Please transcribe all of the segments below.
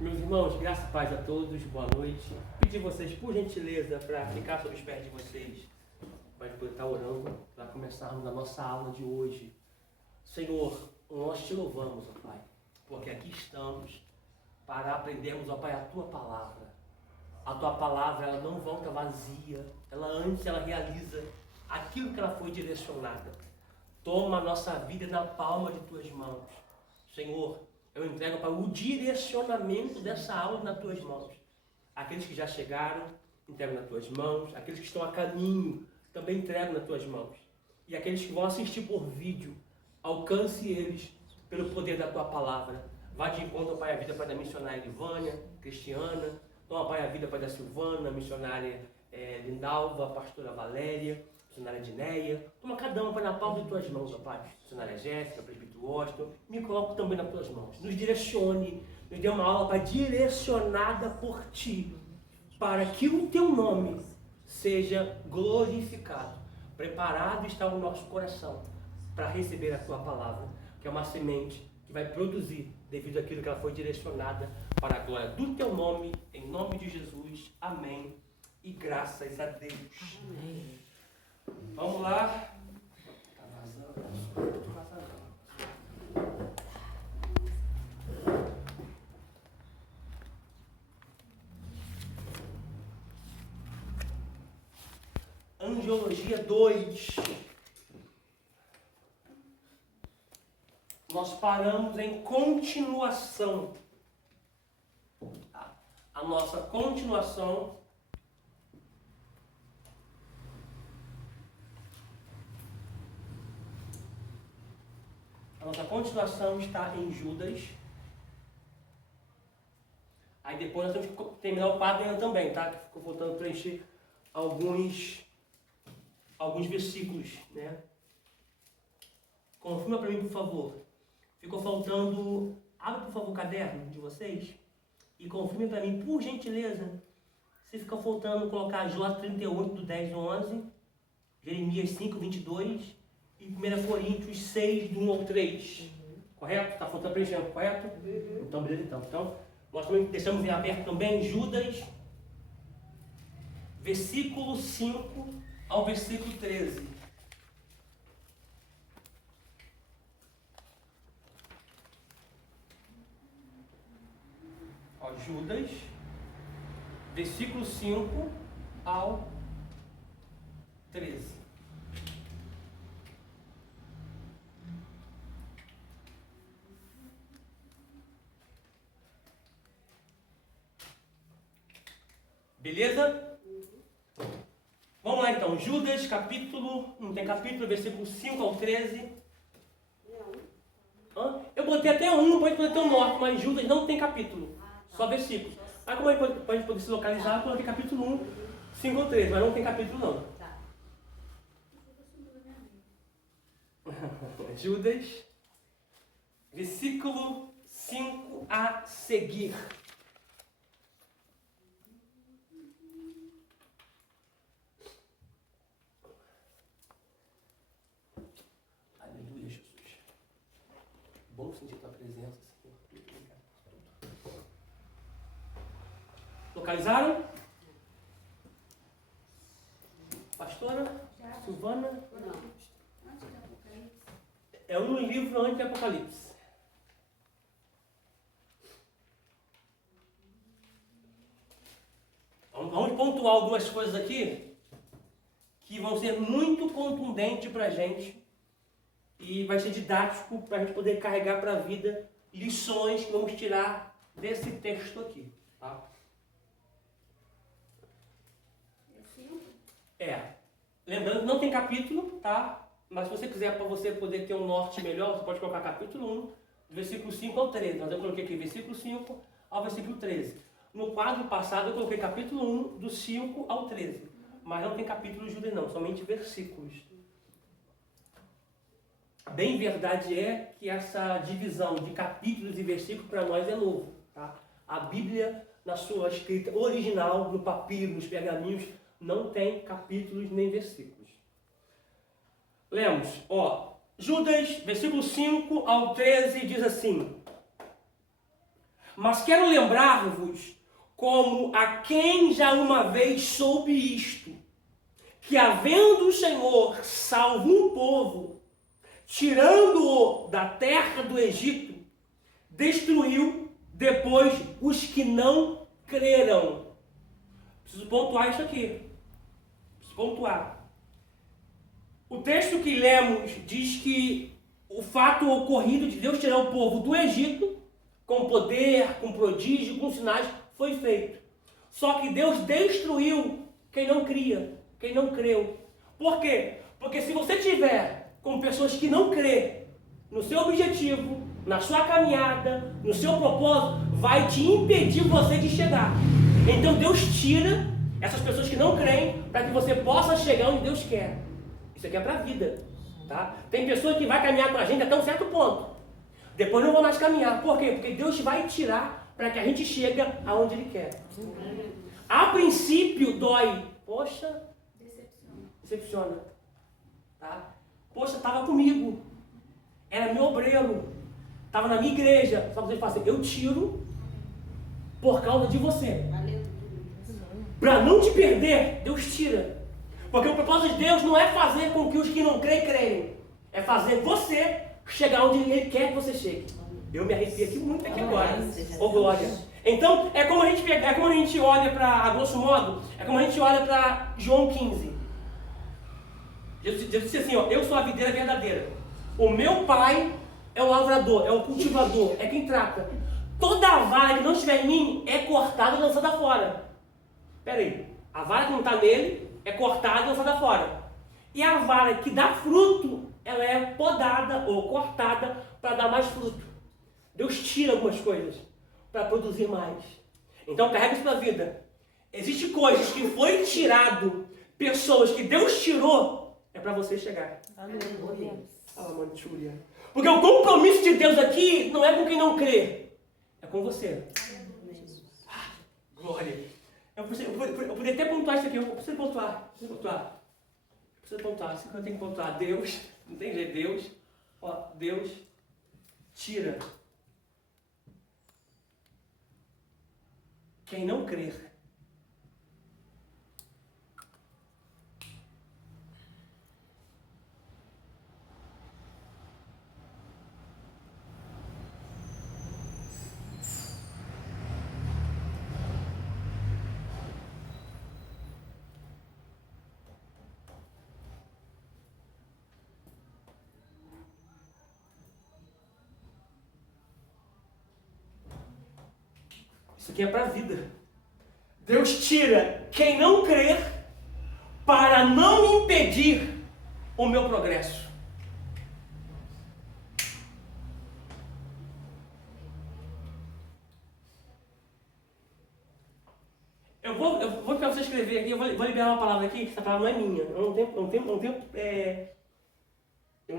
Meus irmãos, graça e paz a todos, boa noite. Pedir vocês, por gentileza, para ficar sob os pés de vocês, para a gente poder estar orando, para começarmos a nossa aula de hoje. Senhor, nós te louvamos, ó Pai, porque aqui estamos para aprendermos, ó Pai, a Tua Palavra. A Tua Palavra, ela não volta vazia, ela realiza aquilo que ela foi direcionada. Toma a nossa vida na palma de Tuas mãos. Senhor, eu entrego para o direcionamento dessa aula nas Tuas mãos. Aqueles que já chegaram, entrego nas Tuas mãos. Aqueles que estão a caminho, também entrego nas Tuas mãos. E aqueles que vão assistir por vídeo, alcance eles pelo poder da Tua Palavra. Vá de encontro, Pai, a vida para a missionária Livânia, Cristiana. Toma, Pai, a vida para a Silvana, a missionária Lindalva, a pastora Valéria, a missionária Dineia. Toma cada uma, Pai, na palma de Tuas mãos, ó Pai. Missionária Jéssica, presbítero Washington. Me coloco também nas Tuas mãos. Nos direcione, nos dê uma aula, Pai, direcionada por Ti, para que o Teu nome seja glorificado. Preparado está o nosso coração para receber a Tua palavra, que é uma semente que vai produzir devido àquilo que ela foi direcionada para a glória do Teu nome, em nome de Jesus. Amém. E graças a Deus. Amém. Vamos lá. Tá vazando. Angiologia 2. Nós paramos em continuação. A nossa continuação está em Judas. Aí depois nós temos que terminar o quadro ainda também, tá? Que ficou faltando preencher alguns versículos, né? Confirma para mim, por favor. Ficou faltando... Abre, por favor, o caderno de vocês e confirme para mim, por gentileza, se fica faltando colocar Jó 38, do 10 ao 11, Jeremias 5, 22 e 1 Coríntios 6, do 1 ao 3. Correto? Está faltando preenchendo, correto? Então, beleza, então. Então, nós também deixamos em aberto também Judas, versículo 5 ao versículo 13. Ó, Judas, versículo 5 ao 13. Beleza? Vamos lá então, Judas, capítulo, não tem capítulo, versículo 5 ao 13. Eu botei até um, pode poder ter um norte, mas Judas não tem capítulo, só versículo. Aí como a gente pode poder se localizar, eu coloquei capítulo 1, 5 ao 13, mas não tem capítulo não. Judas, versículo 5 a seguir. Aleluia, Jesus. Bom sentir tua presença, Senhor. Localizaram? Pastora? Silvana? Não. Antes do Apocalipse. É um livro antes do Apocalipse. Vamos pontuar algumas coisas aqui que vão ser muito contundentes para a gente e vai ser didático para a gente poder carregar para a vida lições que vamos tirar desse texto aqui. Tá? Lembrando que não tem capítulo, tá? Mas se você quiser, para você poder ter um norte melhor, você pode colocar capítulo 1, do versículo 5 ao 13. Mas eu coloquei aqui versículo 5 ao versículo 13. No quadro passado eu coloquei capítulo 1, do 5 ao 13. Mas não tem capítulo Judas não, somente versículos. Bem verdade é que essa divisão de capítulos e versículos para nós é novo. Tá? A Bíblia, na sua escrita original, no papiro, nos pergaminhos, não tem capítulos nem versículos. Lemos, Judas, versículo 5 ao 13, diz assim: Mas quero lembrar-vos, como a quem já uma vez soube isto, que havendo o Senhor salvo um povo, tirando-o da terra do Egito, destruiu depois os que não creram. Preciso pontuar isso aqui. Preciso pontuar. O texto que lemos diz que o fato ocorrido de Deus tirar o povo do Egito, com poder, com prodígio, com sinais, foi feito. Só que Deus destruiu quem não cria, quem não creu. Por quê? Porque se você tiver com pessoas que não crê no seu objetivo, na sua caminhada, no seu propósito, vai te impedir você de chegar. Então Deus tira essas pessoas que não creem para que você possa chegar onde Deus quer. Isso aqui é para a vida, tá? Tem pessoas que vai caminhar com a gente até um certo ponto. Depois não vão mais caminhar. Por quê? Porque Deus vai tirar para que a gente chegue aonde Ele quer. A princípio dói. Poxa, decepciona. Tá? Poxa, estava comigo. Era meu obreiro. Estava na minha igreja. Só você fala assim, eu tiro por causa de você. Para não te perder, Deus tira. Porque o propósito de Deus não é fazer com que os que não creem, creem. É fazer você chegar onde Ele quer que você chegue. Eu me arrepio aqui muito aqui agora. Ô glória. Então, é como a gente olha para, a grosso modo, é como a gente olha para João 15. Jesus disse assim, ó, eu sou a videira verdadeira. O meu pai é o lavrador, é o cultivador, é quem trata. Toda a vara que não estiver em mim é cortada e lançada fora. Espera aí, a vara que não está nele é cortada e lançada fora. E a vara que dá fruto, ela é podada ou cortada para dar mais fruto. Deus tira algumas coisas para produzir mais. Então carrega isso para a vida. Existem coisas que foi tirado, pessoas que Deus tirou, é para você chegar. Aleluia. Porque o compromisso de Deus aqui não é com quem não crê, é com você. Glória. Eu poderia até pontuar isso aqui, eu preciso pontuar. Isso que eu tenho que pontuar. Deus, não tem jeito, Deus tira quem não crer. Isso aqui é para a vida. Deus tira quem não crer para não impedir o meu progresso. Eu vou para você escrever aqui, eu vou liberar uma palavra aqui, que essa palavra não é minha. Eu não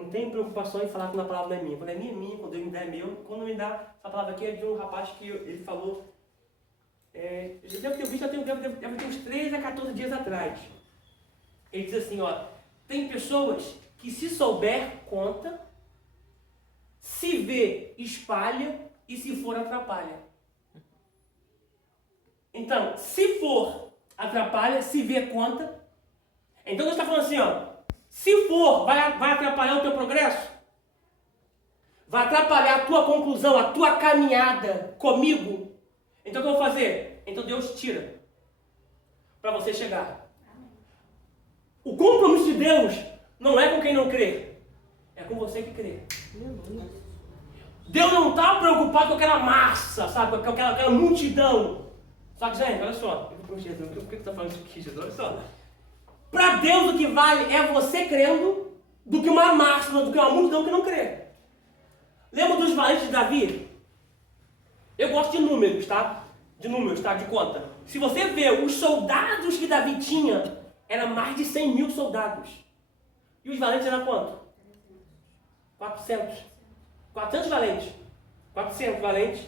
tenho preocupação em falar quando a palavra não é minha. Quando é minha, quando Deus me dá é meu. Quando me dá, essa palavra aqui é de um rapaz que ele falou. Eu deve ter visto, deve ter uns 13 a 14 dias atrás. Ele diz assim, ó, tem pessoas que se souber, conta, se vê, espalha e se for, atrapalha. Então, se for, atrapalha, se vê, conta. Então Deus está falando assim, ó, se for, vai atrapalhar o teu progresso? Vai atrapalhar a tua conclusão, a tua caminhada comigo? Então o que eu vou fazer? Então Deus tira para você chegar. O compromisso de Deus não é com quem não crê, é com você que crê. Deus não está preocupado com aquela massa, sabe? Com aquela multidão. Só que, gente, olha só. Por que você está falando isso aqui, Jesus? Olha só. Para Deus o que vale é você crendo do que uma massa, do que uma multidão que não crê. Lembra dos valentes de Davi? Eu gosto de números, tá? De conta. Se você vê os soldados que Davi tinha, era mais de 100 mil soldados. E os valentes eram quanto? 400. 400 valentes. 400 valentes.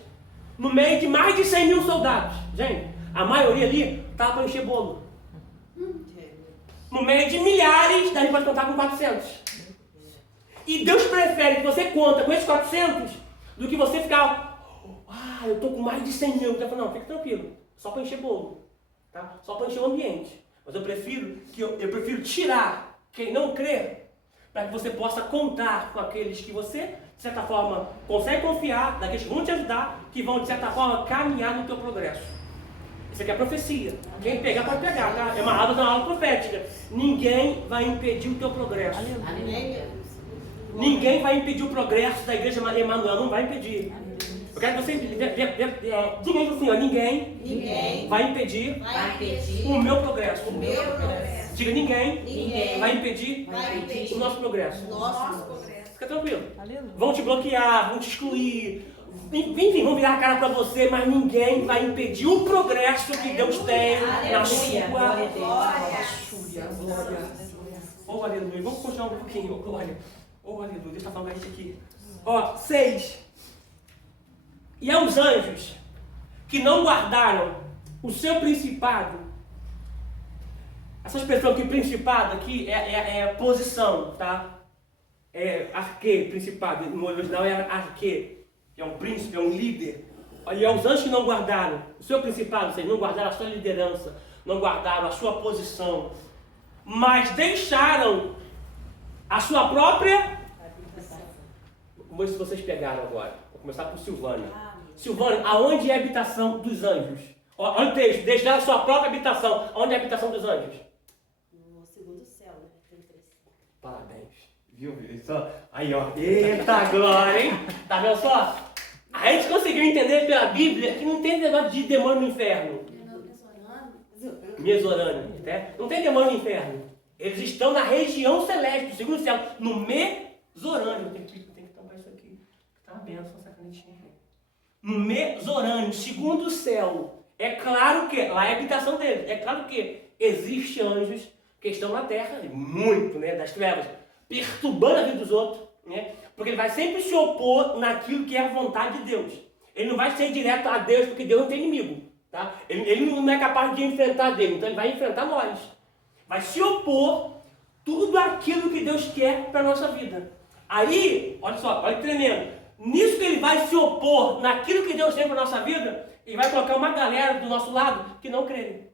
No meio de mais de 100 mil soldados. Gente, a maioria ali estava para encher bolo. No meio de milhares, daí pode contar com 400. E Deus prefere que você conta com esses 400 do que você ficar... eu tô com mais de 100 mil. Eu falo, não, fica tranquilo, só para encher bolo, tá? Só para encher o ambiente. Mas eu prefiro tirar quem não crê, para que você possa contar com aqueles que você, de certa forma, consegue confiar, daqueles que vão te ajudar, que vão, de certa forma, caminhar no teu progresso. Isso aqui é profecia. Quem pegar pode pegar, tá? É uma aula profética. Ninguém vai impedir o teu progresso. Ninguém vai impedir o progresso da igreja Emanuel, não vai impedir. Eu quero que você diga isso assim, ó, ninguém vai impedir o meu progresso. Diga, ninguém vai impedir o nosso progresso. Fica tranquilo. Vão te bloquear, vão te excluir, enfim, vão virar a cara para você, mas ninguém vai impedir o progresso que Deus tem na sua glória. Oh, aleluia. Vamos continuar um pouquinho, glória. Oh, aleluia. Deixa eu falar isso aqui. Ó, 6. E aos anjos que não guardaram o seu principado. Essa expressão aqui, principado, aqui é posição, tá? É arque, principado. No original é arque. É um príncipe, é um líder. E aos anjos que não guardaram o seu principado, ou seja, não guardaram a sua liderança, não guardaram a sua posição, mas deixaram a sua própria. Vamos ver se vocês pegaram agora. Vou começar por Silvânia. Silvânia, aonde é a habitação dos anjos? Olha o texto, deixaram a sua própria habitação. Onde é a habitação dos anjos? No segundo céu, né? 33. Parabéns. Viu? Aí, ó. Eita glória, hein? Tá vendo só? A gente conseguiu entender pela Bíblia que não tem negócio de demônio no inferno. Mesorânio. Né? Não tem demônio no inferno. Eles estão na região celeste, no segundo céu. No mesorânio. Tem que tampar isso aqui. Tá uma benção essa canetinha. No mesorânio, segundo céu. É claro que lá é a habitação deles. É claro que existem anjos que estão na terra, muito, né, das trevas, perturbando a vida dos outros, né? Porque ele vai sempre se opor naquilo que é a vontade de Deus. Ele não vai ser direto a Deus, porque Deus não tem inimigo, tá? Ele não é capaz de enfrentar Deus, então ele vai enfrentar nós. Vai se opor tudo aquilo que Deus quer para a nossa vida. Aí, olha só, olha que tremendo. Nisso que ele vai se opor naquilo que Deus tem para a nossa vida, ele vai colocar uma galera do nosso lado que não crê.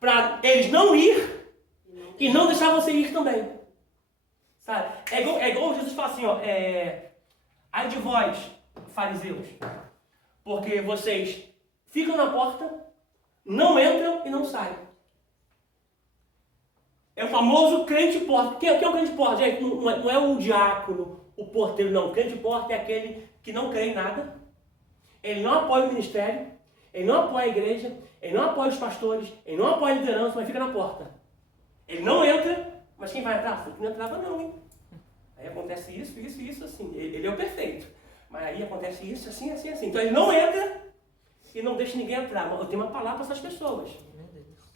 Para eles não ir e não deixar você ir também. Sabe? É igual Jesus fala assim, ó, ai de vós, fariseus, porque vocês ficam na porta, não entram e não saem. É o famoso crente porta. Quem é o crente porta? Gente, não é o diácono, o porteiro, não. O crente porta é aquele que não crê em nada, ele não apoia o ministério, ele não apoia a igreja, ele não apoia os pastores, ele não apoia a liderança, mas fica na porta. Ele não entra, mas quem vai entrar? Você não entrava não, hein? Aí acontece isso, assim. Ele é o perfeito. Mas aí acontece isso, assim. Então ele não entra e não deixa ninguém entrar. Eu tenho uma palavra para essas pessoas.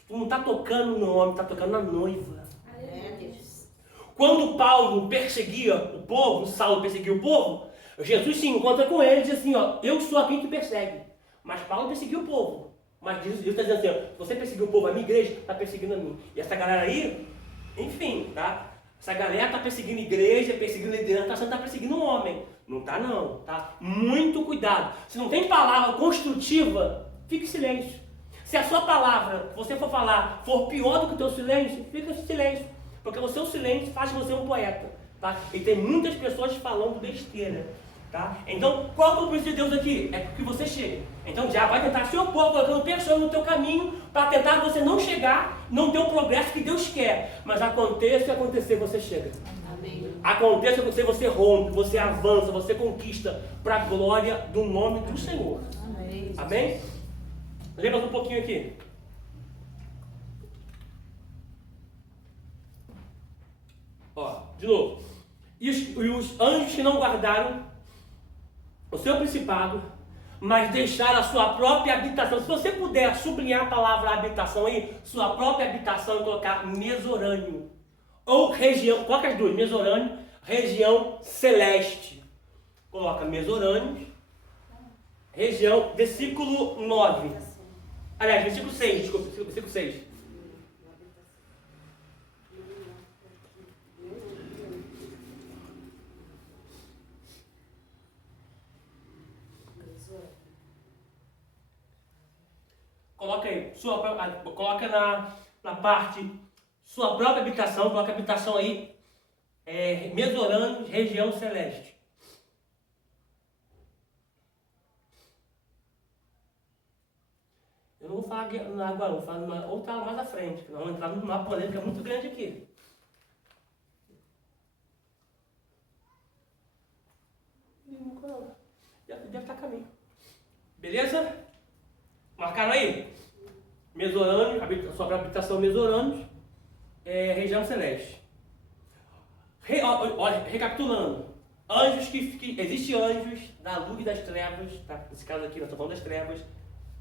Tu não está tocando no homem, está tocando na noiva. Quando Paulo perseguia o povo, Saulo perseguia o povo, Jesus se encontra com ele e diz assim, ó, eu sou aquele que persegue. Mas Paulo perseguiu o povo. Mas Jesus está dizendo assim, ó, se você perseguiu o povo, a minha igreja está perseguindo a mim. E essa galera aí, enfim, tá? Essa galera está perseguindo a igreja, perseguindo a liderança, está perseguindo um homem. Não está não, tá? Muito cuidado. Se não tem palavra construtiva, fique em silêncio. Se a sua palavra, você for falar, for pior do que o teu silêncio, fica em silêncio. Porque o seu silêncio faz de você um poeta, tá? E tem muitas pessoas falando besteira, tá? Então, qual é o compromisso de Deus aqui? É que você chegue. Então, já vai tentar se opor, colocando pessoas no teu caminho, para tentar você não chegar, não ter o progresso que Deus quer. Mas aconteça o que acontecer, você chega. Amém. Aconteça o que acontecer, você rompe, você avança, você conquista, para a glória do nome do Senhor. Amém? Amém? Lembra um pouquinho aqui. Ó, de novo. E os anjos que não guardaram o seu principado, mas deixaram a sua própria habitação. Se você puder sublinhar a palavra habitação aí, sua própria habitação, e colocar mesorânio. Ou região, coloca as duas, mesorânio, região celeste. Coloca mesorânio, região, versículo 9. Aliás, versículo 6, desculpa, versículo 6. coloca aí, coloca na parte sua própria habitação, coloca a habitação aí, Mesorânios, região celeste. Eu não vou falar na água, vou falar numa outra mais à frente, porque nós vamos entrar numa polêmica muito grande aqui. Deve estar a caminho. Beleza? Marcaram aí? Mesorânios, a sua habitação Mesorânios, região celeste. Recapitulando. Anjos existem anjos da luz e das trevas, tá? Nesse caso aqui, nós estamos falando das trevas,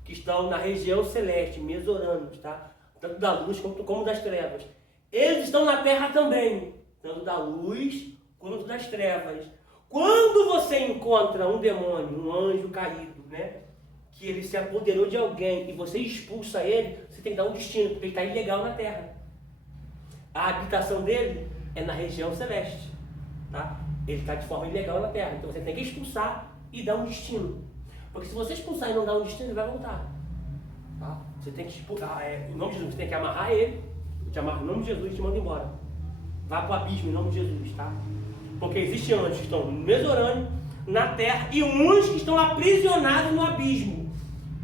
que estão na região celeste, Mesorânios, tá? Tanto da luz como das trevas. Eles estão na terra também, tanto da luz quanto das trevas. Quando você encontra um demônio, um anjo caído, né? Que ele se apoderou de alguém e você expulsa ele, você tem que dar um destino, porque ele está ilegal na terra. A habitação dele é na região celeste, tá? Ele está de forma ilegal na terra, então você tem que expulsar e dar um destino. Porque se você expulsar e não dar um destino, ele vai voltar. Tá? Você tem que expulsar, em nome de Jesus, você tem que amarrar ele, eu te amarro em nome de Jesus e te mando embora. Vá para o abismo em nome de Jesus, tá? Porque existem anjos que estão no Mesorânio, na terra, e uns que estão aprisionados no abismo.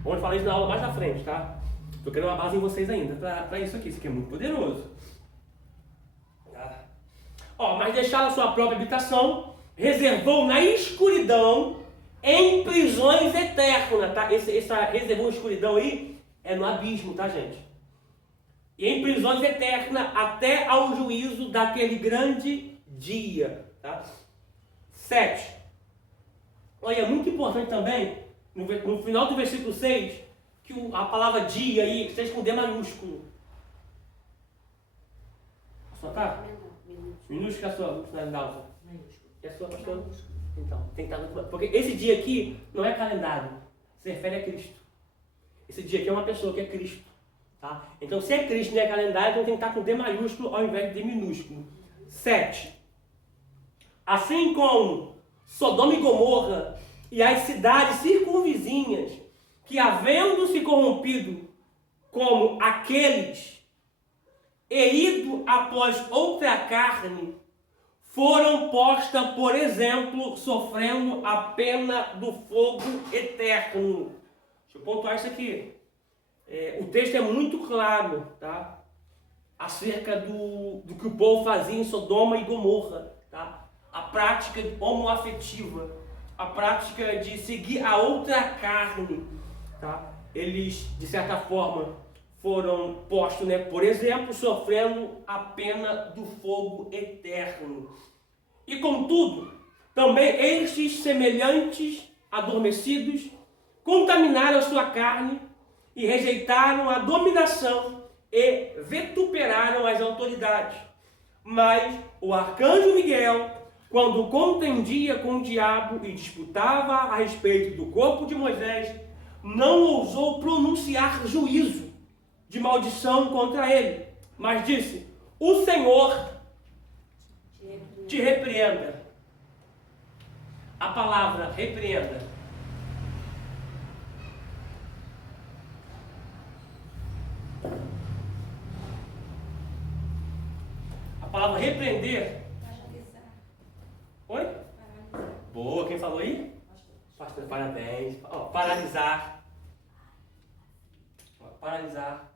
Vamos falar isso na aula mais na frente, tá? Estou querendo uma base em vocês ainda para isso aqui é muito poderoso. Tá? Mas deixar a sua própria habitação, reservou na escuridão, em prisões eternas, tá? Essa reservou escuridão aí é no abismo, tá, gente? E em prisões eternas até ao juízo daquele grande dia, tá? 7. Olha, é muito importante também, no final do versículo 6, que a palavra dia aí esteja com D maiúsculo. Só tá? Minúsculo é a sua finalidade. É a sua, pastor? Então, tem que estar muito... Porque esse dia aqui não é calendário, se refere a Cristo. Esse dia aqui é uma pessoa que é Cristo. Tá? Então, se é Cristo e não é calendário, então tem que estar com D maiúsculo ao invés de D minúsculo. 7. Assim como Sodoma e Gomorra e as cidades circunvizinhas, que havendo se corrompido como aqueles, e ido após outra carne, foram postas, por exemplo, sofrendo a pena do fogo eterno. Deixa eu pontuar isso aqui. O texto é muito claro, tá? Acerca do que o povo fazia em Sodoma e Gomorra, tá? A prática homoafetiva, a prática de seguir a outra carne, tá? Eles, de certa forma, foram postos, né, por exemplo, sofrendo a pena do fogo eterno. E contudo, também estes semelhantes, adormecidos, contaminaram a sua carne e rejeitaram a dominação e vituperaram as autoridades. Mas o arcanjo Miguel, quando contendia com o diabo e disputava a respeito do corpo de Moisés, não ousou pronunciar juízo de maldição contra ele, mas disse: o Senhor te repreenda. A palavra repreenda a palavra repreender. Oi? Boa, quem falou aí? Pastor, parabéns. Paralisar. Paralisar.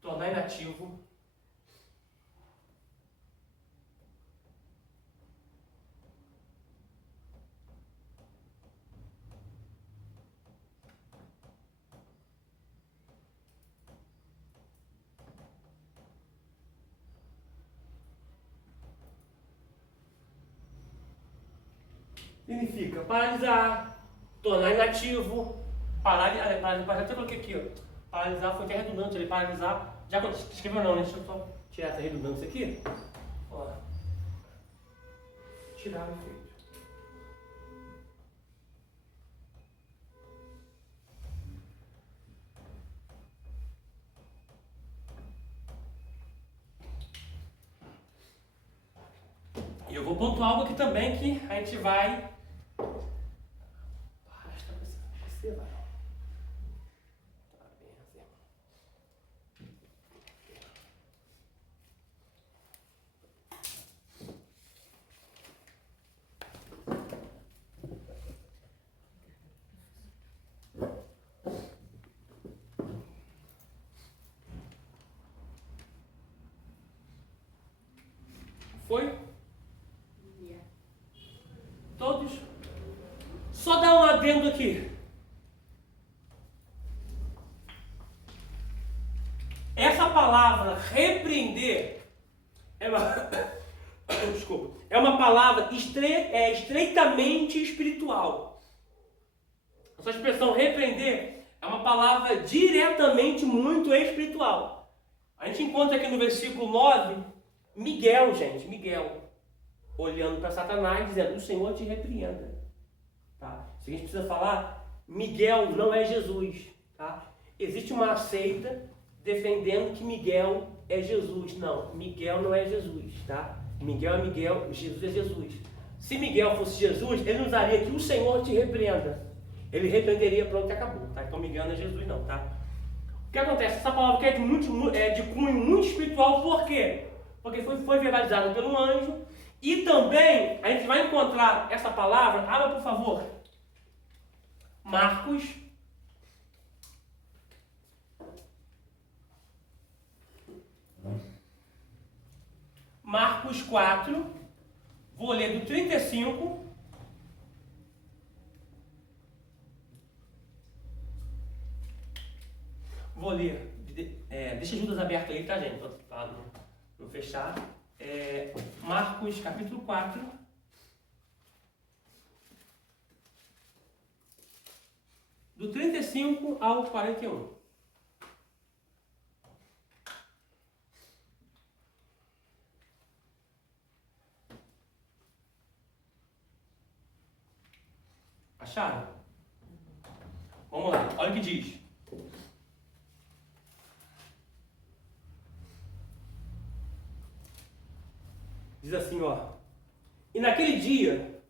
Tornar inativo. Significa paralisar, tornar inativo, paralisar, até coloquei aqui, ó. Paralisar foi até redundante, ele paralisar, já escreveu não, né? Deixa eu só tirar essa redundância aqui. Ó. Tirar o efeito. vou pontuar algo aqui também que a gente vai... Você vai. Tá bem, assim. Foi? Todos? Só dar um adendo aqui. Essa palavra repreender é uma, desculpa, é uma palavra estreitamente espiritual. Essa expressão repreender é uma palavra diretamente muito espiritual. A gente encontra aqui no versículo 9, Miguel, olhando para Satanás, dizendo, o Senhor te repreenda. Tá? Se a gente precisa falar, Miguel não é Jesus. Tá? Existe uma seita defendendo que Miguel é Jesus. Não, Miguel não é Jesus. Tá? Miguel é Miguel, Jesus é Jesus. Se Miguel fosse Jesus, ele não usaria que o Senhor te repreenda. Ele repreenderia, pronto, e acabou. Tá? Então Miguel não é Jesus não. Tá? O que acontece? Essa palavra aqui é de cunho muito espiritual, por quê? Porque foi verbalizada pelo anjo. E também, a gente vai encontrar essa palavra, abra por favor, Marcos 4, vou ler do 35, vou ler, deixa Judas aberto aí, tá, gente, para não fechar. Marcos capítulo 4, do 35 ao 41. Acharam? Vamos lá, olha o que diz. Diz assim, ó. E naquele dia,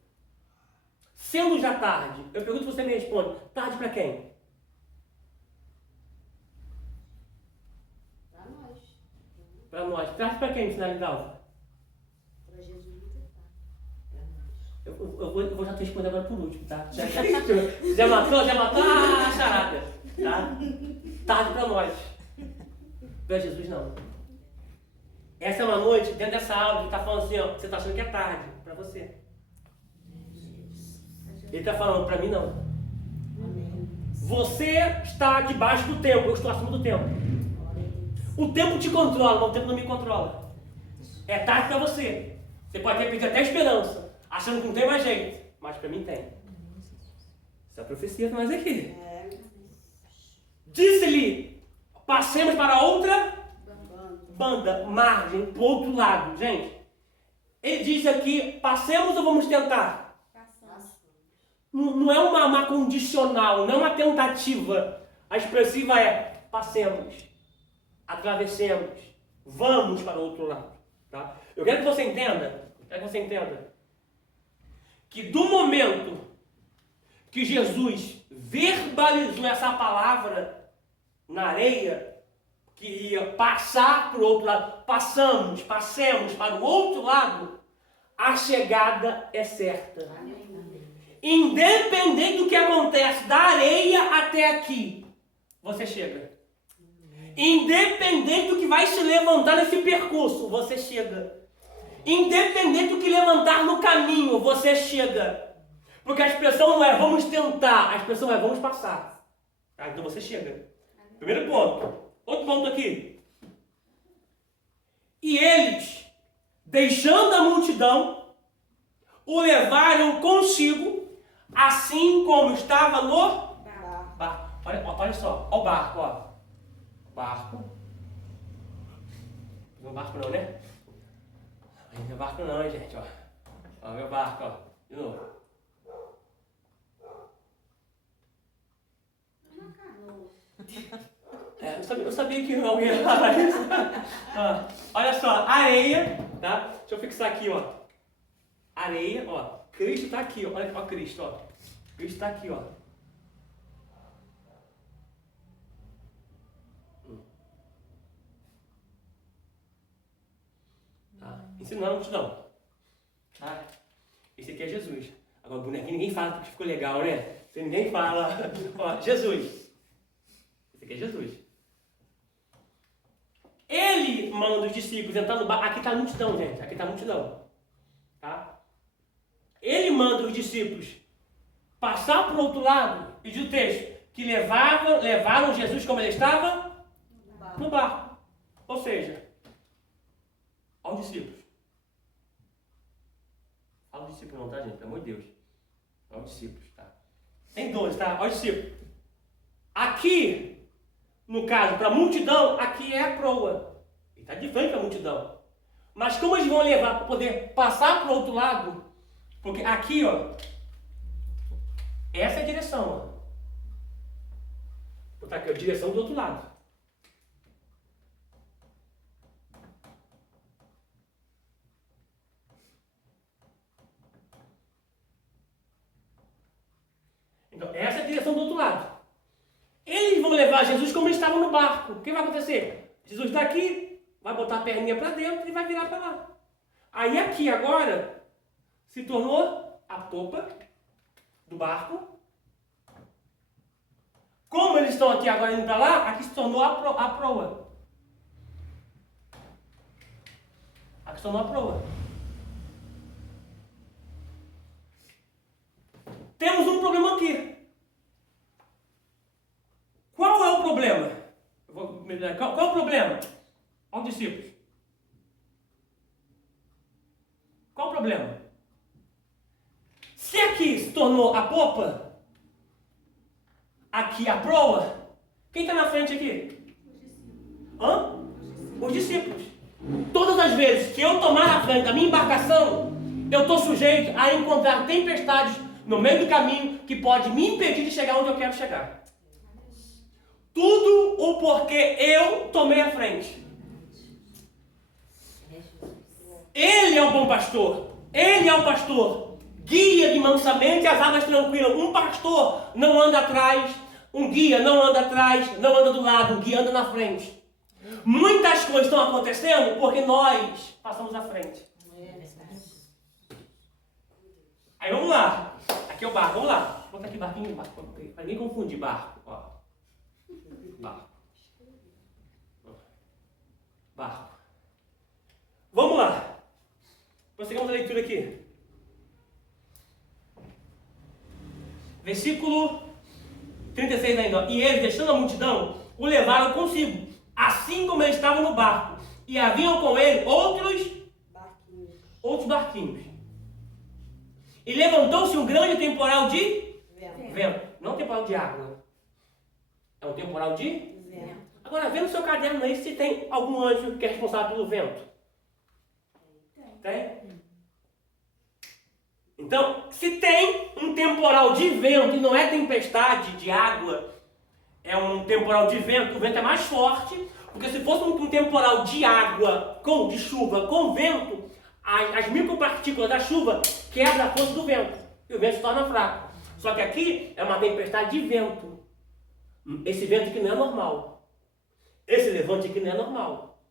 sendo já tarde, eu pergunto e você me responde, tarde para quem? Para nós. Para nós. Tarde para quem, Sinalidalva? Para Jesus para nós. Eu vou já te responder agora por último, tá? Já matou a charada, tá? Tarde para nós. Para Jesus não. Essa é uma noite, dentro dessa aula, ele está falando assim, ó, você está achando que é tarde para você. Ele está falando, para mim não. Você está debaixo do tempo, eu estou acima do tempo. O tempo te controla, mas o tempo não me controla. É tarde para você. Você pode ter perdido até a esperança, achando que não tem mais jeito, mas para mim tem. Essa é a profecia para nós aqui. Disse-lhe, passemos para outra banda, margem, pro outro lado, gente. Ele diz aqui, passemos ou vamos tentar? Não é uma condicional, não é uma tentativa. A expressiva é, passemos, atravessemos, vamos para o outro lado. Tá? Eu quero que você entenda, que do momento que Jesus verbalizou essa palavra na areia, que ia passar para o outro lado, passemos para o outro lado, a chegada é certa. Independente do que acontece da areia até aqui, você chega. Independente do que vai se levantar nesse percurso, você chega. Independente do que levantar no caminho, você chega. Porque a expressão não é vamos tentar, a expressão é vamos passar. Tá? Então você chega. Primeiro ponto. Outro ponto aqui. E eles, deixando a multidão, o levaram consigo, assim como estava no barco. Olha só, olha o barco, ó. Barco. Não é barco não, né? Não é barco não, gente, ó. Ó, meu barco, ó. De novo. Eu sabia que alguém ia falar isso. Olha só, areia, tá? Deixa eu fixar aqui, ó. areia, ó. Cristo está aqui, ó. Olha, ó, Cristo, ó. Cristo está aqui, ó. Tá? Ensinando a multidão. Tá? Esse aqui é Jesus. Agora, bonequinho, ninguém fala porque ficou legal, né? Ninguém fala. Ó, Jesus. Esse aqui é Jesus. Ele manda os discípulos entrar no barco. Aqui está a multidão, gente. Aqui está a multidão. Tá? Ele manda os discípulos passar para o outro lado. E diz o texto que levaram Jesus como ele estava no barco. Ou seja, aos discípulos. Aos discípulos não, tá, gente? Pelo amor de Deus. Aos discípulos, tá? Tem 12, tá? Aos discípulos. Aqui, no caso, para a multidão, aqui é a proa. Ele está de frente para a multidão. Mas como eles vão levar para poder passar para o outro lado? Porque aqui, ó, essa é a direção, ó. Vou botar aqui a direção do outro lado. Então, essa é a direção do outro lado. Eles vão levar Jesus como eles estavam no barco. O que vai acontecer? Jesus está aqui, vai botar a perninha para dentro e vai virar para lá. Aí aqui agora se tornou a popa do barco. Como eles estão aqui agora indo para lá, aqui se tornou a proa. Aqui se tornou a proa. Temos um problema aqui. Qual é o problema? Qual é o problema? Aos discípulos. Qual o problema? Se aqui se tornou a popa, aqui a proa, quem está na frente aqui? Hã? Os discípulos. Todas as vezes que eu tomar a frente da minha embarcação, eu estou sujeito a encontrar tempestades no meio do caminho que pode me impedir de chegar onde eu quero chegar. Tudo o porquê eu tomei a frente. Ele é o bom pastor. Ele é o pastor. Guia-me mansamente as águas tranquilas. Um pastor não anda atrás. Um guia não anda atrás, não anda do lado. Um guia anda na frente. Muitas coisas estão acontecendo porque nós passamos à frente. Aí vamos lá. Aqui é o barco, vamos lá. Vou botar aqui barquinho, barco. Para ninguém confundir barco. Ó. Barco. Barco. Vamos lá. Prosseguimos a leitura aqui. Versículo 36 ainda. Ó. E eles, deixando a multidão, o levaram consigo, assim como eles estavam no barco. E haviam com ele outros barquinhos. E levantou-se um grande temporal de vento. Não um temporal de água. É um temporal de vento. Agora, vê no seu caderno aí se tem algum anjo que é responsável pelo vento. Tem? Então, se tem um temporal de vento e não é tempestade de água, é um temporal de vento, o vento é mais forte, porque se fosse um temporal de água, de chuva, com vento, as micropartículas da chuva quebram a força do vento e o vento se torna fraco. Só que aqui é uma tempestade de vento. Esse vento aqui não é normal. Esse levante aqui não é normal.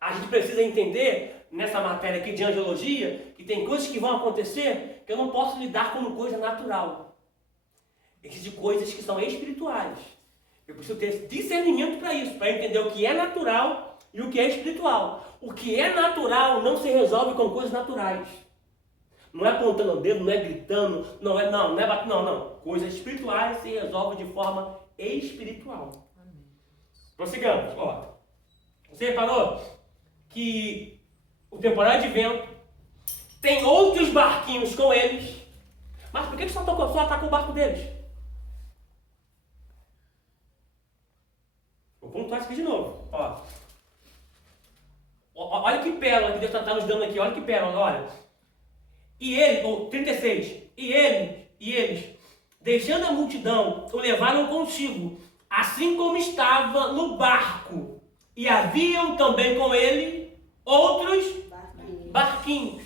A gente precisa entender, nessa matéria aqui de angelologia, que tem coisas que vão acontecer que eu não posso lidar como coisa natural. Existem coisas que são espirituais. Eu preciso ter discernimento para isso, para entender o que é natural e o que é espiritual. O que é natural não se resolve com coisas naturais. Não é apontando o dedo, não é gritando, não é batendo, não. Coisas espirituais se resolvem de forma espiritual. Amém. Prossigamos. Ó. Você reparou que o temporal de vento tem outros barquinhos com eles, mas por que só atacou o barco deles? Vou pontuar isso aqui de novo. Ó. Olha que pérola que Deus está nos dando aqui. Olha que pérola, olha. E ele, 36, e eles, deixando a multidão, o levaram consigo, assim como estava no barco. E haviam também com ele outros barquinhos.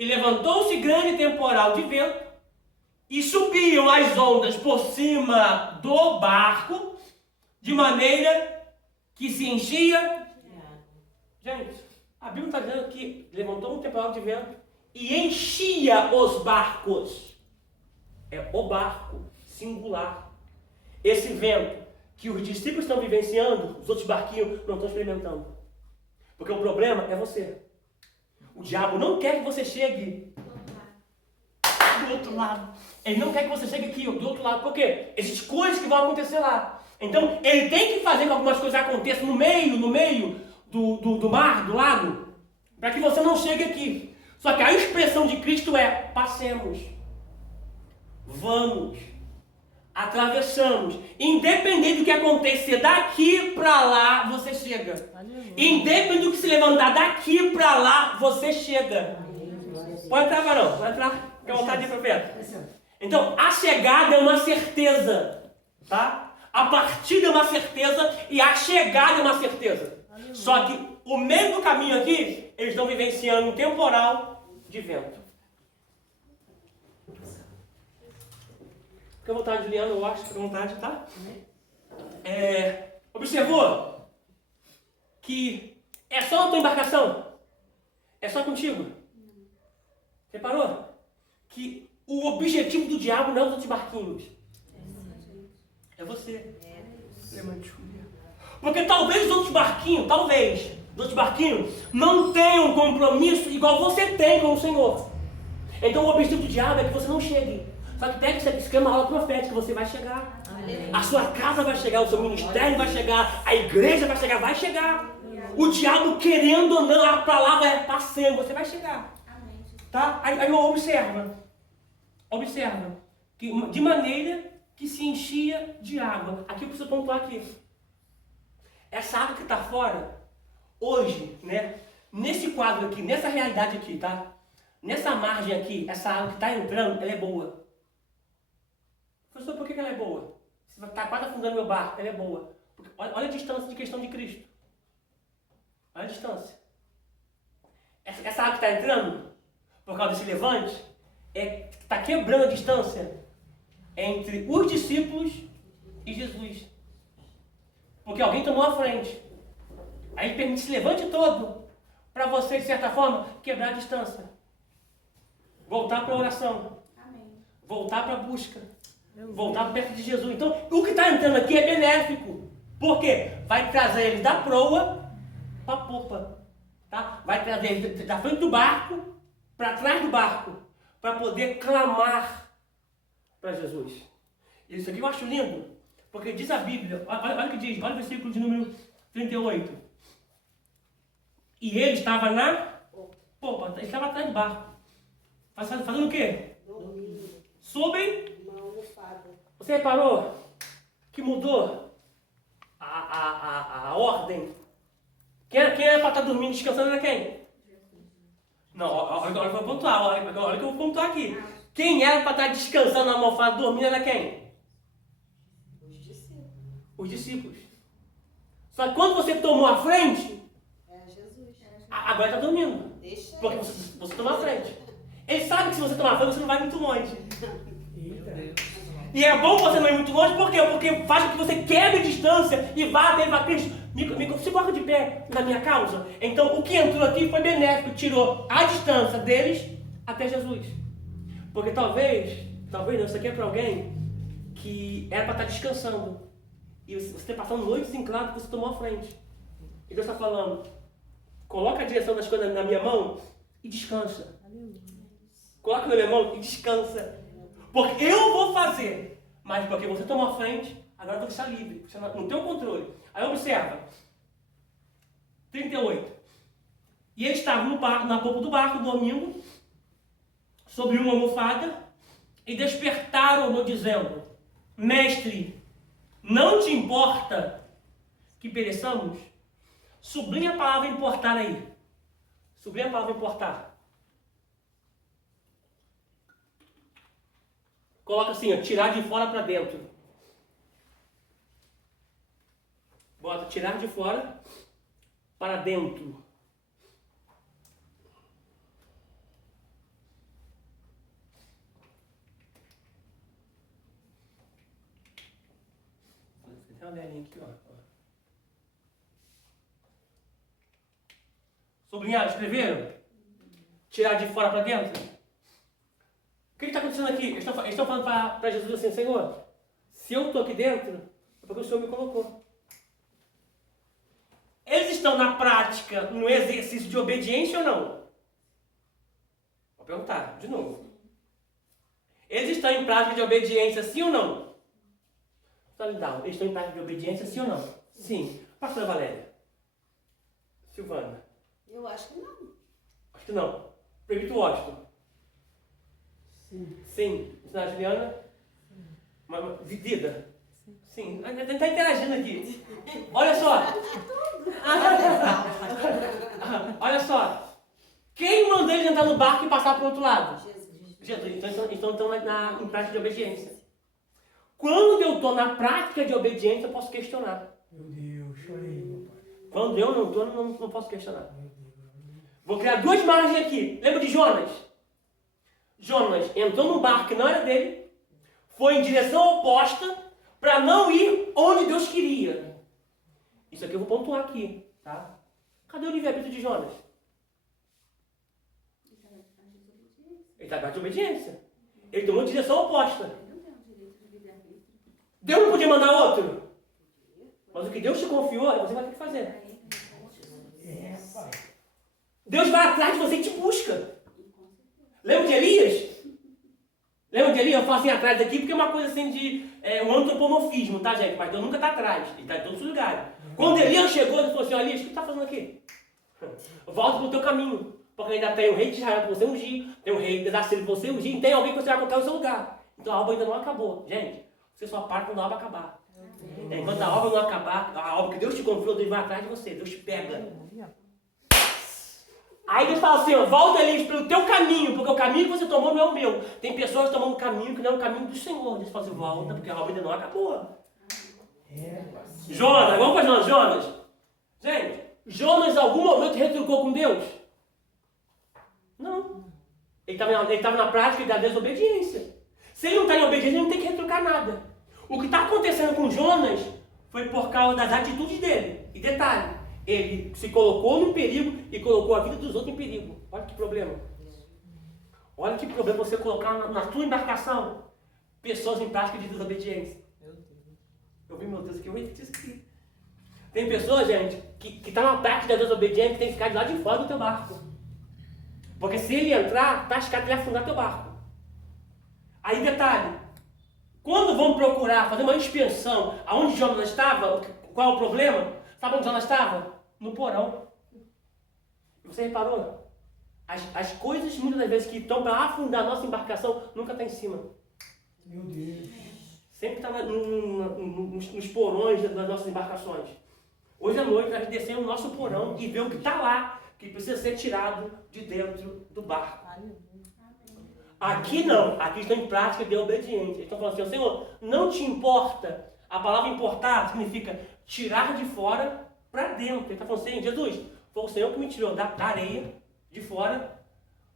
E levantou-se grande temporal de vento, e subiam as ondas por cima do barco, de maneira que se enchia. Gente, a Bíblia está dizendo que levantou um temporal de vento e enchia os barcos. É o barco, singular. Esse vento que os discípulos estão vivenciando, os outros barquinhos não estão experimentando. Porque o problema é você. O diabo não quer que você chegue do outro lado. Ele não quer que você chegue aqui do outro lado. Por quê? Existem coisas que vão acontecer lá. Então, ele tem que fazer que algumas coisas aconteçam no meio do mar, do lago, para que você não chegue aqui. Só que a expressão de Cristo é: passemos, vamos, atravessamos. Independente do que acontecer daqui para lá, você chega. Independente do que se levantar daqui para lá, você chega. Pode entrar, varão, pode entrar. Fica à vontade de profeta. Então, a chegada é uma certeza, tá? A partida é uma certeza e a chegada é uma certeza. Só que o meio do caminho aqui, eles estão vivenciando um temporal de vento. Fica à vontade, Juliana, eu acho. Fica à vontade, tá? Observou que é só a tua embarcação? É só contigo? Reparou? Que o objetivo do diabo não é os outros barquinhos. É você. Porque talvez os outros barquinhos, não tenham um compromisso igual você tem com o Senhor. Então o objetivo do diabo é que você não chegue. Só que pega isso aqui, isso é uma aula profética, você vai chegar. A sua casa vai chegar, o seu ministério vai chegar, a igreja vai chegar. O diabo, querendo ou não, a palavra é passando, você vai chegar. Tá? Aí observa, que de maneira que se enchia de água. Aqui eu preciso pontuar aqui. Essa água que está fora, hoje, né? Nesse quadro aqui, nessa realidade aqui, tá? Nessa margem aqui, essa água que está entrando, ela é boa. Professor, por que ela é boa? Você está quase afundando meu barco, ela é boa. Porque olha a distância de questão de Cristo. Olha a distância. Essa água que está entrando, por causa desse levante, está quebrando a distância entre os discípulos e Jesus. Porque alguém tomou a frente. Aí ele permite se levante todo para você, de certa forma, quebrar a distância. Voltar para a oração. Amém. Voltar para a busca. Voltar perto de Jesus. Então, o que está entrando aqui é benéfico. Por quê? Vai trazer ele da proa para a popa. Tá? Vai trazer ele da frente do barco para trás do barco. Para poder clamar para Jesus. Isso aqui eu acho lindo. Porque diz a Bíblia, olha o que diz, olha o versículo de número 38. E ele estava na popa, ele estava atrás do barco. Fazendo o quê? Dormindo. Sobre Uma almofada. Você reparou que mudou a ordem? Quem era para estar dormindo, descansando era quem? Não, agora eu vou pontuar, olha que eu vou pontuar aqui. Quem era para estar descansando na almofada, dormindo era quem? Os discípulos. Só que quando você tomou a frente, Jesus. Agora está dormindo. Deixa porque você tomou a frente. Ele sabe que se você tomar a frente, você não vai muito longe. E é bom você não ir muito longe, por quê? Porque faz com que você quebre distância e vá até ele para Cristo. Você coloca de pé na minha causa? Então, o que entrou aqui foi benéfico, tirou a distância deles até Jesus. Porque talvez não, isso aqui é para alguém que era para estar descansando. E você está passando noites em claro que você tomou a frente. E Deus está falando, coloca a direção das coisas na minha mão e descansa. Coloca na minha mão e descansa. Porque eu vou fazer. Mas porque você tomou a frente, agora eu vou deixar livre. Você no teu controle. Aí observa. 38. E ele estava na popa do barco, dormindo, sobre uma almofada, e despertaram-no dizendo, Mestre, não te importa que pereçamos? Sublinha a palavra importar aí. Sublinha a palavra importar. Coloca assim, ó, tirar de fora para dentro. Bota tirar de fora para dentro. a velhinha aqui, ó. Sublinharam, escreveram? Tirar de fora para dentro? O que está acontecendo aqui? Eles estão falando para Jesus assim, Senhor, se eu estou aqui dentro, é porque o Senhor me colocou. Eles estão na prática, no exercício de obediência ou não? Vou perguntar de novo. Eles estão em prática de obediência, sim ou não? Eles estão em prática de obediência, sim ou não? Sim. Pastora Valéria. Silvana. Eu acho que não. Acho que não. Prefeito Washington. Sim. Sim. Senhora Juliana? Vida? Sim. A gente está interagindo aqui. Olha só. Olha só. Quem mandou eles entrar no barco e passar para o outro lado? Jesus. Então estão em prática de obediência. Quando eu estou na prática de obediência, eu posso questionar. Meu Deus, chorei, meu pai. Quando eu não estou, não posso questionar. Vou criar duas margens aqui. Lembra de Jonas? Jonas entrou no barco que não era dele, foi em direção oposta para não ir onde Deus queria. Isso aqui eu vou pontuar aqui, tá? Cadê o livre-arbítrio de Jonas? Ele está atrás de obediência. Ele tomou direção oposta. Deus não podia mandar outro? Mas o que Deus te confiou, você vai ter que fazer. É, pai. Deus vai atrás de você e te busca. Lembra de Elias? Lembra de Elias? Eu falo assim atrás daqui porque é uma coisa assim de o antropomorfismo, tá, gente? Mas Deus nunca está atrás. Ele está em todos os lugares. Quando Elias chegou, ele falou assim, Elias, o que você está fazendo aqui? Volta para o teu caminho. Porque ainda tem o rei de Israel para você ungir, tem o rei da Síria para você ungir, e tem alguém que você vai colocar no seu lugar. Então a obra ainda não acabou. Gente, você só para quando a obra acabar. Enquanto a obra não acabar, a obra que Deus te confiou, Deus vai atrás de você. Deus te pega. Aí Deus fala assim, ó, volta ali pelo teu caminho, porque o caminho que você tomou não é o meu. Tem pessoas tomando um caminho que não é o caminho do Senhor. Deus fala assim, volta, porque a obra ainda não acabou. Jonas, vamos para Jonas. Gente, Jonas em algum momento retrucou com Deus? Não. Ele estava na prática da desobediência. Se ele não está em obediência, ele não tem que retrucar nada. O que está acontecendo com Jonas foi por causa das atitudes dele. E detalhe, ele se colocou no perigo e colocou a vida dos outros em perigo. Olha que problema. Olha que problema você colocar na tua embarcação pessoas em prática de desobediência. Eu vi, meu Deus, aqui, eu disse aqui. Tem pessoas, gente, que estão na prática da desobediência que tem que ficar de lá de fora do teu barco. Porque se ele entrar, tá arriscado ele afundar teu barco. Aí, detalhe, quando vão procurar, fazer uma inspeção aonde Jonas estava, qual é o problema? Sabe onde Jonas estava? No porão. Você reparou? As coisas, muitas das vezes, que estão para afundar a nossa embarcação, nunca está em cima. Meu Deus. Sempre está nos porões das nossas embarcações. Hoje à noite, nós descemos no nosso porão e vemos o que está lá, que precisa ser tirado de dentro do barco. Aqui não, aqui estão em prática de obediência. Eles estão falando assim, Senhor, não te importa. A palavra importar significa tirar de fora para dentro. Ele está falando assim, Jesus, foi o Senhor que me tirou da areia de fora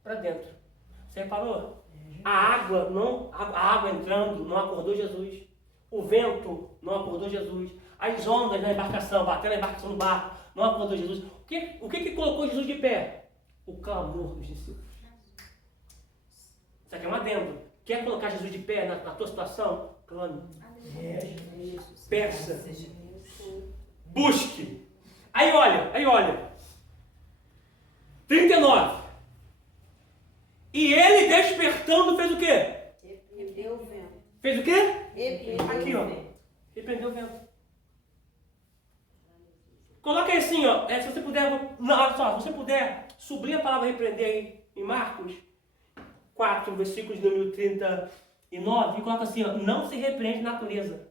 para dentro. Você reparou? A água entrando não acordou Jesus. O vento não acordou Jesus. As ondas na embarcação, batendo na embarcação do barco, não acordou Jesus. O que colocou Jesus de pé? O clamor dos discípulos. Isso aqui é um adendo. Quer colocar Jesus de pé na tua situação? Clame. Peça. Busque. Aí olha. 39. E ele despertando fez o quê? Repreendeu o vento. Fez o quê? Repreendeu Aqui, o ó. vento. Repreendeu o vento. Coloca aí assim, ó. Se você puder, olha só, se você puder subir a palavra repreender aí em Marcos 4, versículos número 39, e coloca assim, ó, não se repreende natureza.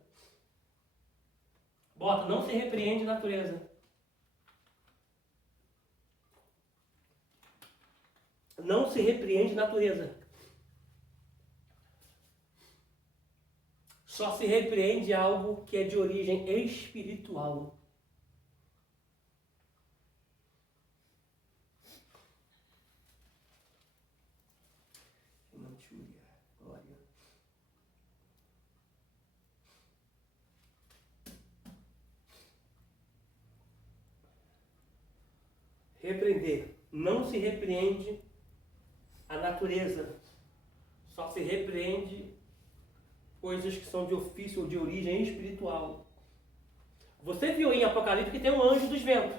Bota, não se repreende natureza. Não se repreende natureza. Só se repreende algo que é de origem espiritual. Glória. repreender. Não se repreende a natureza. Só se repreende coisas que são de ofício ou de origem espiritual. Você viu em Apocalipse que tem um anjo dos ventos,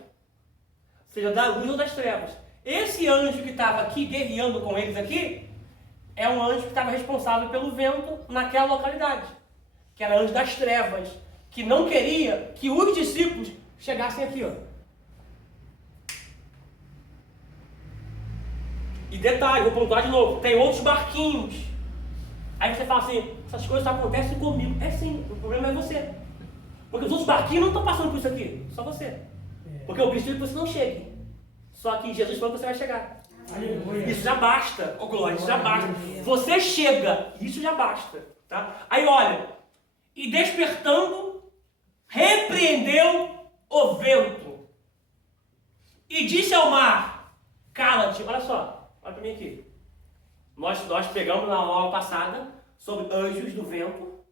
seja da luz ou das trevas. Esse anjo que estava aqui guerreando com eles aqui, é um anjo que estava responsável pelo vento naquela localidade, que era anjo das trevas, que não queria que os discípulos chegassem aqui, ó. E detalhe, vou pontuar de novo, tem outros barquinhos. Aí você fala assim, essas coisas acontecem comigo. É sim, o problema é você. Porque os outros barquinhos não estão passando por isso aqui, só você. Porque o objetivo é que você não chegue. Só que Jesus falou que você vai chegar. Aleluia. Isso já basta, ô glória, isso já basta. Você chega, isso já basta. Tá? Aí olha, e despertando, repreendeu o vento. E disse ao mar, cala-te. Olha só, olha para mim aqui. Nós pegamos na aula passada sobre anjos do vento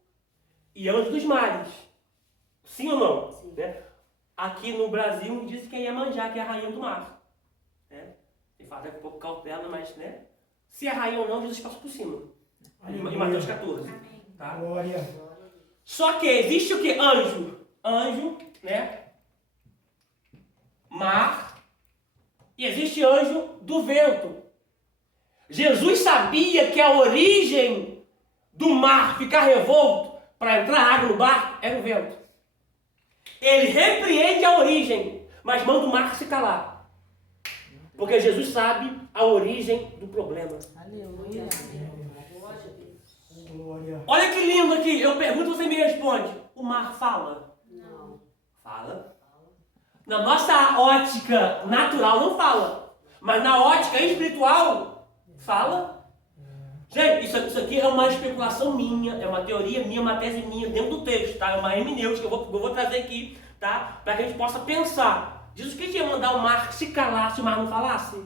e anjos dos mares. Sim ou não? Sim. Né? Aqui no Brasil diz que é Iemanjá, que é a rainha do mar. Né? Tem fato é um pouco cautela, mas né? Se é rainha ou não, Jesus passa por cima. Em Mateus 14. Tá? Glória. Só que existe o que? Anjo. Anjo, né? Mar. E existe anjo do vento. Jesus sabia que a origem do mar ficar revolto para entrar água no barco era o vento. Ele repreende a origem, mas manda o mar se calar. Porque Jesus sabe a origem do problema. Aleluia. Glória. Olha que lindo aqui. Eu pergunto, você me responde. O mar fala? Não. Fala. Na nossa ótica natural não fala. Mas na ótica espiritual, fala. Gente, isso aqui é uma especulação minha, é uma teoria minha, uma tese minha dentro do texto, tá? É uma hermenêutica que eu vou trazer aqui, tá? Para que a gente possa pensar. Jesus que ia mandar o mar se calar se o mar não falasse?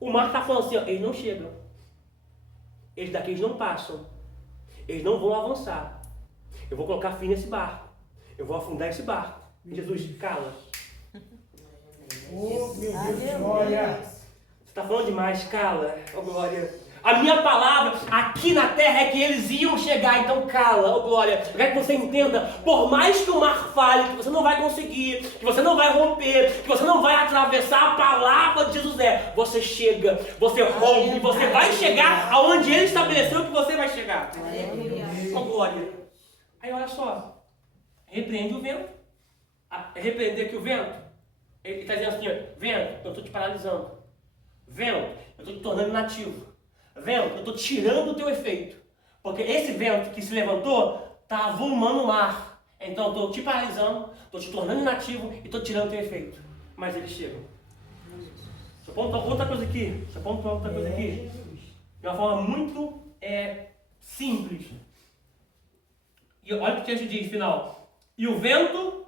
O mar está falando assim, ó, eles não chegam. Eles daqui eles não passam. Eles não vão avançar. Eu vou colocar fim nesse barco. Eu vou afundar esse barco. Jesus, cala. Oh, meu Deus, glória. Você está falando demais, cala. Oh, glória. A minha palavra aqui na terra é que eles iam chegar, então cala, oh glória. Eu quero que você entenda, por mais que o mar fale, que você não vai conseguir, que você não vai romper, que você não vai atravessar, a palavra de Jesus é, você chega, você rompe, você vai chegar aonde ele estabeleceu que você vai chegar. Oh glória. Aí olha só, repreende o vento. Repreender aqui o vento, ele está dizendo assim, ó, vento, eu estou te paralisando. Vento, eu estou te tornando inativo. Vento, eu estou tirando o teu efeito. Porque esse vento que se levantou está avolumando o mar. Então eu estou te paralisando, estou te tornando inativo e estou tirando o teu efeito. Mas eles chegam. Deixa eu pontuar outra coisa aqui. De uma forma muito simples. E olha o que o texto diz, final. E o vento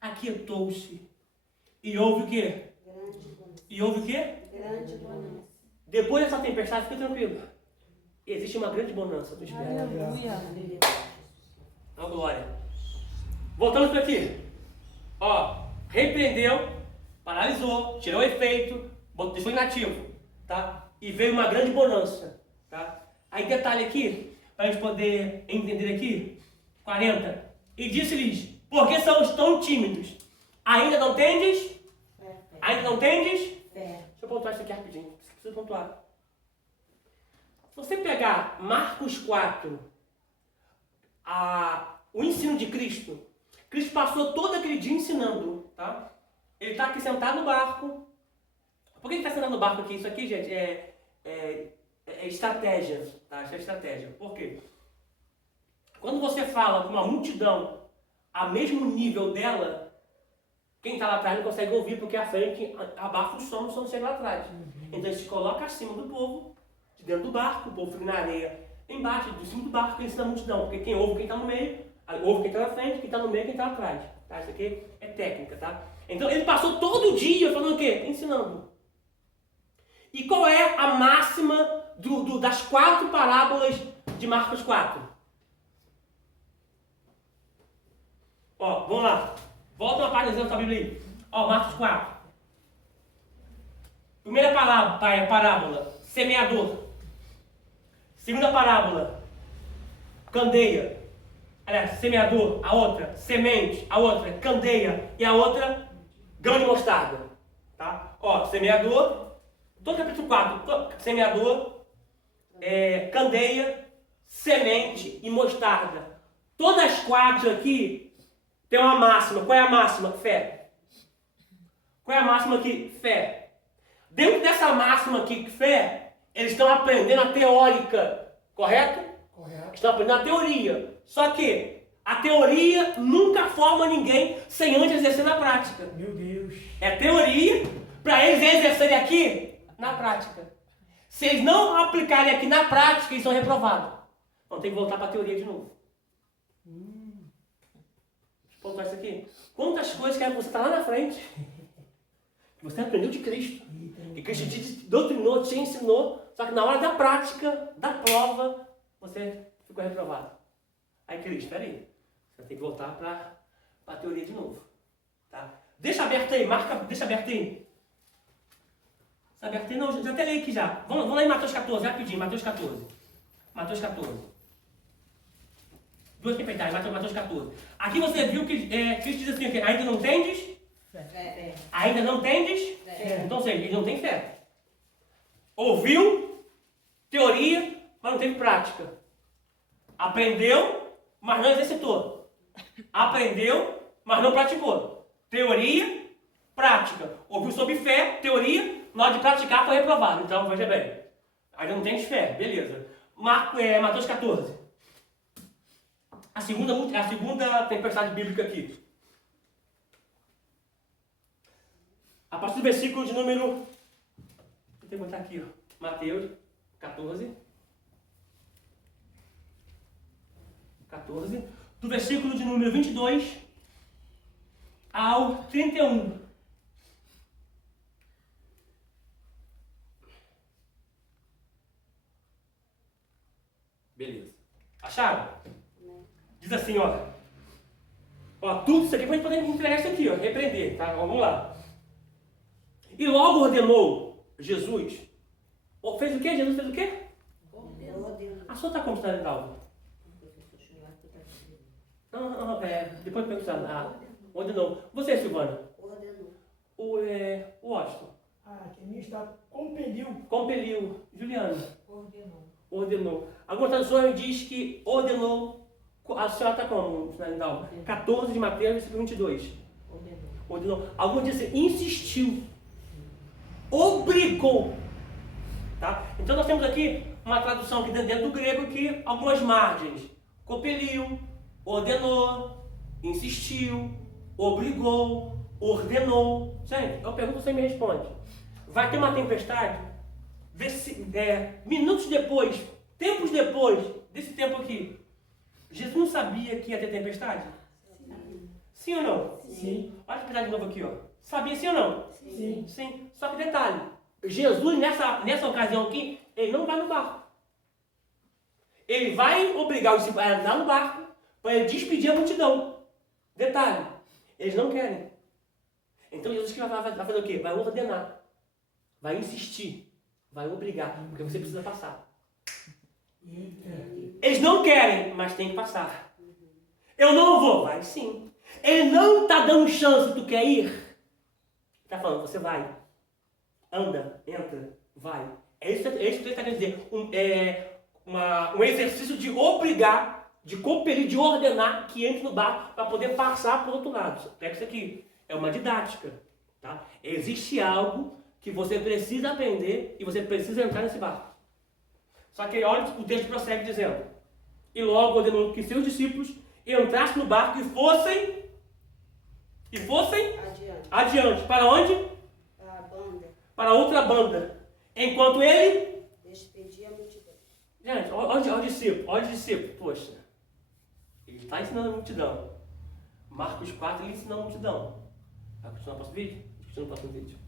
aquietou-se. E houve o quê? E houve o quê? Grande bonança. Depois dessa tempestade, fica tranquilo. Existe uma grande bonança do espírito. Aleluia. Ó, glória. Voltamos para aqui. Ó, repreendeu, paralisou, tirou o efeito, deixou inativo, tá? E veio uma grande bonança, tá? Aí detalhe aqui, para a gente poder entender aqui, 40. E disse-lhes, por que são tão tímidos? Ainda não tendes? Ainda não tendes? Deixa eu pontuar isso aqui rapidinho. Preciso pontuar. Se você pegar Marcos 4, o ensino de Cristo, Cristo passou todo aquele dia ensinando, tá? Ele está aqui sentado no barco. Por que ele está sentado no barco aqui? Isso aqui, gente, é estratégia, tá? Isso é estratégia. Por quê? Quando você fala com uma multidão a mesmo nível dela, quem está lá atrás não consegue ouvir, porque a frente abafa o som chega lá atrás. Então ele se coloca acima do povo, de dentro do barco, o povo fica na areia, embaixo, de cima do barco, ele ensina a multidão, porque quem ouve quem está no meio, ouve quem está na frente, quem está no meio, quem está atrás. Tá? Isso aqui é técnica, tá? Então ele passou todo o dia falando o quê? Ensinando. E qual é a máxima das 4 parábolas de Marcos 4? Ó, vamos lá. Volta uma página da Bíblia aí. Ó, Marcos 4. Primeira parábola, semeador. Segunda parábola, candeia. Aliás, semeador, a outra, semente, a outra, candeia, e a outra, grão de mostarda. Tá? Ó, semeador, todo capítulo 4, semeador, candeia, semente e mostarda. Todas as 4 aqui tem uma máxima. Qual é a máxima? Fé. Qual é a máxima aqui? Fé. Dentro dessa máxima aqui, fé, eles estão aprendendo a teórica, correto? Correto. Estão aprendendo a teoria. Só que a teoria nunca forma ninguém sem antes exercer na prática. Meu Deus. É teoria para eles exercerem aqui na prática. Se eles não aplicarem aqui na prática, eles são reprovados. Então tem que voltar para a teoria de novo. Deixa eu pontuar isso aqui. Quantas coisas que você está lá na frente, que você aprendeu de Cristo, que Cristo te doutrinou, te ensinou, só que na hora da prática, da prova, você ficou reprovado. Aí Cristo, espera aí, você tem que voltar para a teoria de novo. Tá? Deixa aberto aí, deixa aberto aí. Deixa aberto aí, não, já até li aqui já. Vamos lá em Mateus 14, rapidinho, Mateus 14. Mateus 14. Duas que peitar, Mateus 14. Aqui você viu que Cristo diz assim, que ainda não tendes? Fé. Ainda não tendes? Fé. Então, seja, ele não tem fé. Ouviu teoria, mas não teve prática. Aprendeu, mas não exercitou. Aprendeu, mas não praticou. Teoria, prática. Ouviu sobre fé, teoria, na hora de praticar foi reprovado. Então, veja bem. Ainda não tens fé, beleza. Mateus 14. A segunda tempestade bíblica aqui. A partir do versículo de número... Vou botar aqui, ó. Mateus 14. 14. Do versículo de número 22 ao 31. Beleza. Acharam? Diz assim, ó. Ó, tudo isso aqui pra gente poder entregar isso aqui, ó. Repreender, tá? Vamos lá. E logo ordenou Jesus. Fez o quê? Jesus fez o quê? Ordenou. A sua tá como, Dalva? Não, depois eu pergunto. Ordenou. Você, Silvana? Ordenou. O Washington? Que a minha está compeliu. Compeliu. Juliana? Ordenou. Algumas traduções diz que ordenou. A senhora está como, Dalva? 14 de Mateus, versículo 22. Ordenou. Alguns dizem assim, insistiu. Obrigou. Tá? Então nós temos aqui uma tradução aqui dentro do grego que algumas margens. Compeliu, ordenou, insistiu, obrigou, ordenou. Gente, eu pergunto, você me responde. Vai ter uma tempestade? Minutos depois, tempos depois desse tempo aqui, Jesus não sabia que ia ter tempestade? Sim ou não? Sim. Olha a tempestade de novo aqui, ó. Sabia sim ou não? Sim. Sim. Só que detalhe, Jesus nessa ocasião aqui, ele não vai no barco. Ele vai obrigar os discípulos a andar no barco para ele despedir a multidão. Detalhe, eles não querem. Então Jesus que vai fazer o quê? Vai ordenar, vai insistir, vai obrigar, porque você precisa passar. Eles não querem, mas tem que passar. Eu não vou, vai sim. Ele não está dando chance, tu quer ir? Está falando, você vai. Anda, entra, vai. É isso que ele está querendo dizer. Um exercício de obrigar, de compelir, de ordenar que entre no barco para poder passar para o outro lado. Pega isso aqui. É uma didática. Tá? Existe algo que você precisa aprender e você precisa entrar nesse barco. Só que olha, o texto prossegue dizendo: e logo ordenou que seus discípulos entrassem no barco e fossem adiante. Para onde? Para a banda. Para outra banda. Enquanto ele Despedia a multidão. Gente, olha o discípulo. Poxa, ele está ensinando a multidão. Marcos 4, ele ensina a multidão. Vai continuar no próximo vídeo? Continua no próximo vídeo.